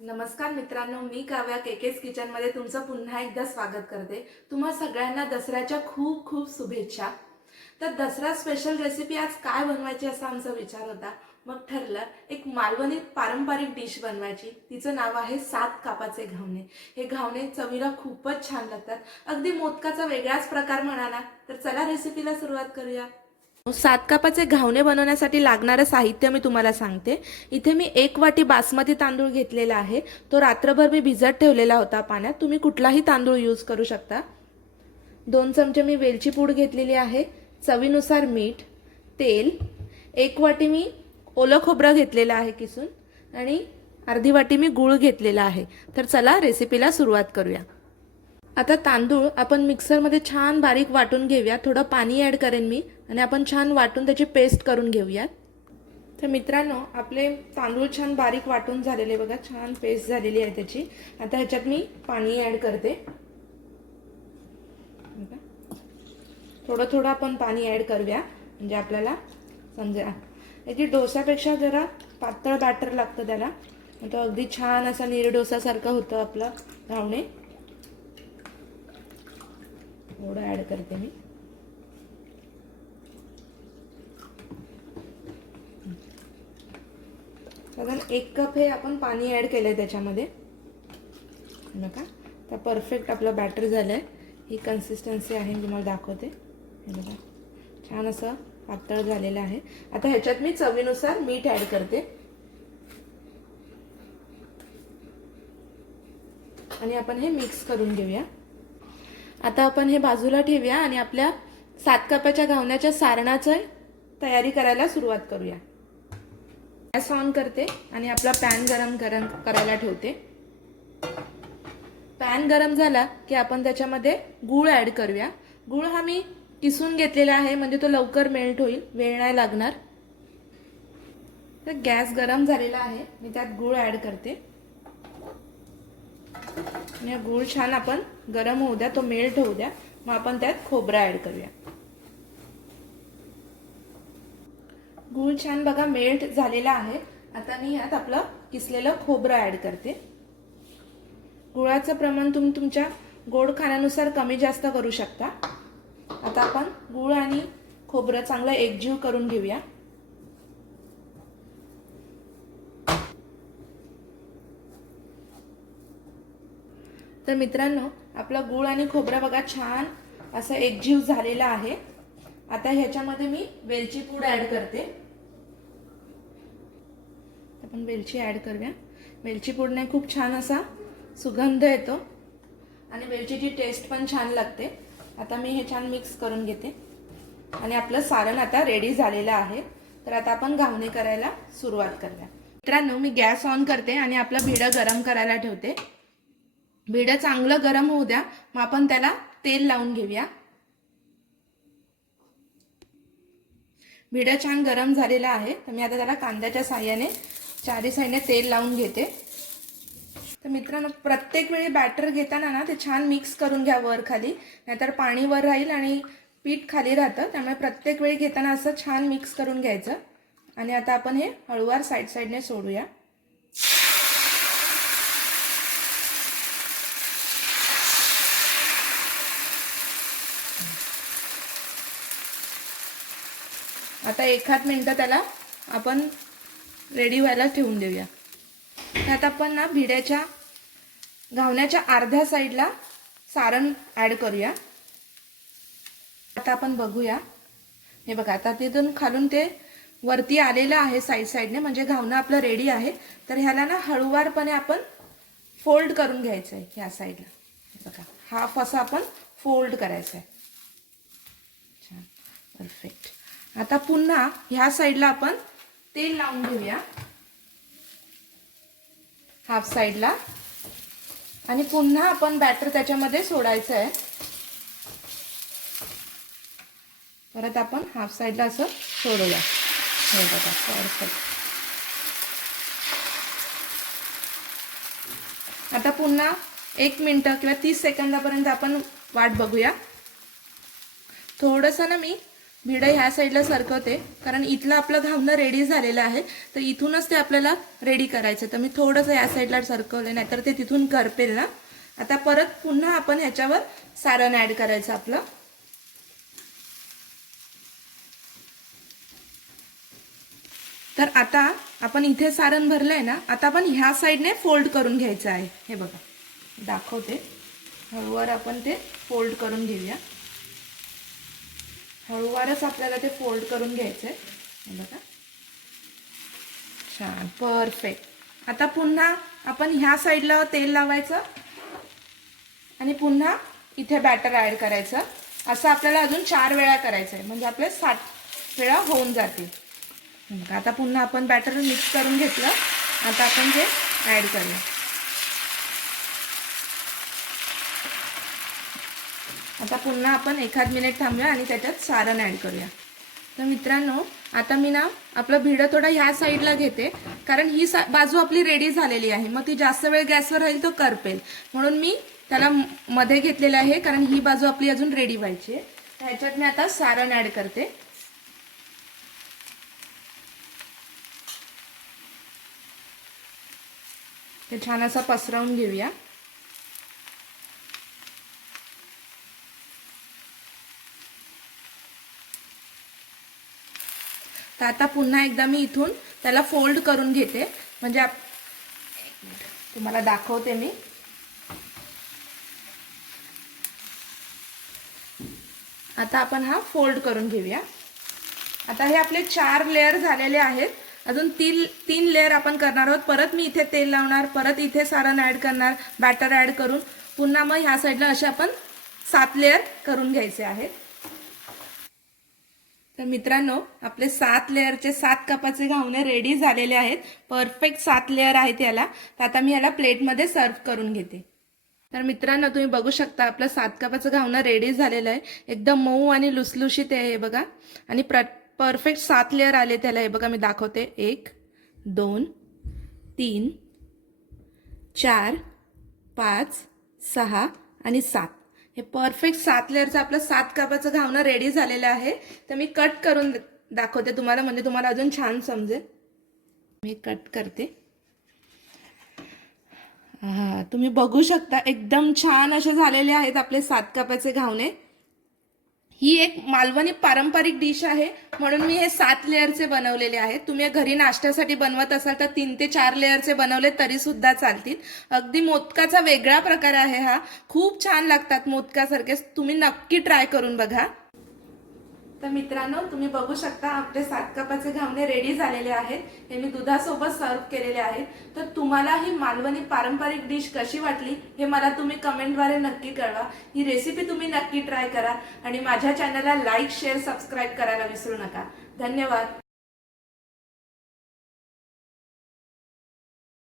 नमस्कार मित्रांनो, मी काव्या केकेस किचनमध्ये तुमचं पुन्हा एकदा स्वागत करते। तुम्हा सगळ्यांना दसऱ्याच्या खूप खूप शुभेच्छा। तर दसरा स्पेशल रेसिपी आज काय बनवायची असा आमचा विचार होता। मग ठरलं एक मालवणी पारंपरिक डिश बनवायची। तिचं नाव आहे 7 कापाचे घावणे। हे घावणे चवीला खूपच छान लागतात, अगदी मोदकाचा वेगळाच प्रकार म्हणाला तर चला रेसिपीला सुरुवात करूया। 7 कापाचे घावणे बनवण्यासाठी लागणारे साहित्य मी तुम्हाला सांगते। इथे मी 1 वाटी बासमती तांदूळ घेतलेला आहे। तो रात्रभर मी भिजत ठेवलेला होता पाण्यात। तुम्ही कुठलाही तांदूळ यूज करू शकता। 2 चमचे मी वेलची पूड घेतलेली आहे, चवीनुसार मीठ, तेल, 1 वाटी मी ओलं खोबरं घेतलेलं आहे किसून आणि अर्धी वाटी मी गूळ घेतलेला आहे। तर चला रेसिपीला सुरुवात करूया। आता तांदूळ आपण मिक्सरमध्ये छान बारीक वाटून घेऊया। थोडं पाणी ॲड करेन मी आणि आपण छान वाटून त्याची पेस्ट करून घेऊया। तर मित्रांनो, आपले तांदूळ छान बारीक वाटून झालेले बघा, छान पेस्ट झालेली आहे त्याची। आता ह्याच्यात मी पाणी ॲड करते। थोडं थोडं आपण पाणी ॲड करूया म्हणजे आपल्याला समजेल। याची डोसापेक्षा जरा पातळ बॅटर लागतं त्याला, तो अगदी छान असा नीर डोसासारखं होतं आपलं घावणे। थोडं ॲड करते मी। साधारण 1 कप हे आपण पाणी ॲड केलंय त्याच्यामध्ये बघा। तर परफेक्ट आपलं बॅटर झालंय। ही कन्सिस्टन्सी आहे, मी तुम्हाला दाखवते। हे बघा, छान असं पातळ झालेलं आहे। आता ह्याच्यात मी चवीनुसार मीठ ॲड करते आणि आपण हे मिक्स करून घेऊया। आता आपण हे बाजूला ठेवूया आणि आपल्या 7 कपाच्या घावण्याच्या सारणाची तयारी करायला सुरुवात करूया। गॅस ऑन करते आणि आपला पॅन गरम करायला ठेवते। पॅन गरम झाला की आपण त्याच्यामध्ये गूळ ॲड करूया। गूळ हा मी किसून घेतलेला आहे, म्हणजे तो लवकर मेल्ट होईल, वेळ नाही लागणार। तर गॅस गरम झालेला आहे, मी त्यात गूळ ॲड करते आणि गूळ छान आपण गरम होऊ द्या, तो मेल्ट होऊ द्या। मग आपण त्यात खोबरं ॲड करूया। गूळ छान बघा मेल्ट झालेला आहे। आता मी यात आपलं किसलेलं खोबरं ॲड करते। गुळाचं प्रमाण तुम्ही तुमच्या गोड खाण्यानुसार कमी जास्त करू शकता। आता आपण गूळ आणि खोबरं चांगलं एकजीव करून घेऊया। तर मित्रांनो, आपला गूळ आणि खोबरं बघा छान असं एकजीव झालेला आहे। आता ह्याच्यामध्ये मी वेलची पूड ॲड करते। आपण वेलची ॲड करूया। वेलची पूडने खूप छान असा सुगंध येतो आणि वेलचीची टेस्ट पण छान लागते। आता मी हे छान मिक्स करून घेते आणि आपलं सारण आता रेडी झालेलं आहे। तर आता आपण घावणे करायला सुरुवात करूया। मित्रांनो, मी गॅस ऑन करते आणि आपलं भिडं गरम करायला ठेवते। भिडं चांगलं गरम होऊ द्या, मग आपण त्याला तेल लावून घेऊया। भिडं छान गरम झालेलं आहे, तर मी आता त्याला कांद्याच्या साहाय्याने चारी साईडने तेल लावून घेते। तर मित्रांनो, प्रत्येक वेळी बॅटर घेताना ना ते छान मिक्स करून घ्या वर खाली, नाहीतर पाणी वर राहील आणि पीठ खाली राहतं। त्यामुळे प्रत्येक वेळी घेताना असं छान मिक्स करून घ्यायचं। आणि आता आपण हे हळूवार साईडने सोडूया। आता 1-8 मिनिटं त्याला आपण रेडी व्हायला ठेवून देऊया। त्यात आपण ना भिड्याच्या घावण्याच्या अर्ध्या साईडला सारण ॲड करूया। आता आपण बघूया, हे बघा आता तिथून खालून ते वरती आलेलं आहे साईडने, म्हणजे घावणं आपलं रेडी आहे। तर ह्याला ना हळूवारपणे आपण फोल्ड करून घ्यायचं आहे ह्या साईडला। बघा, हाफ असं आपण फोल्ड करायचं आहे। छान, परफेक्ट। आता पुन्हा ह्या साईडला आपण तेल लावून घेऊया हाफ साईडला आणि पुन्हा आपण बॅटर त्याच्यामध्ये सोडायचं आहे। परत आपण हाफ साईडला असं सोडूया। हे बघा, परफेक्ट। आता पुन्हा 1 मिनिट किंवा 30 सेकंदापर्यंत आपण वाट बघूया। थोडंसं ना मी भिडं ह्या साईडला सरकवते, कारण इथलं आपलं घावणं रेडी झालेलं आहे, तर इथूनच ते आपल्याला रेडी करायचं. तर मी थोडंसं या साईडला सरकवलं, नाहीतर ते तिथून करपेल ना. आता परत पुन्हा आपण ह्याच्यावर सारण ऍड करायचं आपलं. तर आता आपण इथे सारण भरलंय ना, आता आपण ह्या साईडने फोल्ड करून घ्यायचं आहे. हे बघा दाखवते, हळूवार आपण ते फोल्ड करून घेऊया. हळूवारच आपल्याला ते फोल्ड करून घ्यायचंय. हे बघा छान परफेक्ट. आता पुन्हा आपण ह्या साईडला तेल लावायचं आणि पुन्हा इथे बॅटर ऍड करायचं. असं आपल्याला अजून 4 वेळा करायचं आहे, म्हणजे आपले 60 वेळा होऊन जातील. आता पुन्हा आपण बॅटर मिक्स करून घेतलं. आता आपण ते ऍड करूया. आता पुन्हा आपण 1 मिनिट थांबूया आणि त्याच्यात सारण ऍड करूया. तर मित्रांनो, आता मी ना आपलं भिडं थोडं ह्या साईडला घेते, कारण ही बाजू आपली रेडी झालेली आहे. मग ती जास्त वेळ गॅसवर राहील तो करपेल, म्हणून मी त्याला मध्ये घेतलेलं आहे, कारण ही बाजू आपली अजून रेडी व्हायची आहे. तर ह्याच्यात मी आता सारण ऍड करते. ते छान असं पसरवून घेऊया. तर आता पुन्हा एकदा मी इथून त्याला फोल्ड करून घेते, म्हणजे तुम्हाला दाखवते मी. आता आपण हा फोल्ड करून घेऊया. आता हे आपले 4 लेयर झालेले आहेत. अजून 3 लेयर आपण करणार आहोत. परत मी इथे तेल लावणार, परत इथे सारण ऍड करणार, बॅटर ऍड करून पुन्हा मग ह्या साईडला असे आपण 7 लेयर करून घ्यायचे आहेत. तर मित्रांनो, आपले 7 लेयरचे 7 कपाचे घावणे रेडी झालेले आहेत. परफेक्ट 7 लेयर आहेत याला. तर आता मी याला प्लेटमध्ये सर्व करून घेते. तर मित्रांनो, तुम्ही बघू शकता आपलं 7 कपाचं घावणं रेडी झालेलं आहे. एकदम मऊ आणि लुसलुशीत आहे हे बघा. आणि परफेक्ट 7 लेयर आले त्याला. हे बघा मी दाखवते. 1 2 3 4 5 6 आणि 7. हे परफेक्ट 7 लेयरचं आपलं 7 कपाचं घावणं रेडी झालेलं आहे. तर मी कट करून दाखवते तुम्हाला, म्हणजे तुम्हाला अजून छान समजेल. मी कट करते. तुम्ही बघू शकता एकदम छान असे झालेले आहेत आपले 7 कपाचे घावणे. ही एक मालवणी पारंपरिक डिश आहे, म्हणून मी हे 7 लेयरचे बनवलेले आहेत. तुम्ही घरी नाश्त्यासाठी बनवत असाल तर 3 ते 4 लेयरचे बनवले तरी सुद्धा चालतील. अगदी मोदकाचा वेगळा प्रकार आहे हा. खूप छान लागतात मोदकासारखे. तुम्ही नक्की ट्राय करून बघा. तर मित्रांनो, तुम्ही बघू शकता आपले 7 कपाचे घावणे रेडी झालेले आहेत. हे मी दुधासोबत सर्व केलेले आहेत. तर तुम्हाला ही मालवणी पारंपरिक डिश कशी वाटली हे मला तुम्ही कमेंटद्वारे नक्की कळवा. ही रेसिपी तुम्ही नक्की ट्राय करा आणि माझ्या चॅनलला लाईक, शेअर, सबस्क्राईब करायला विसरू नका. धन्यवाद.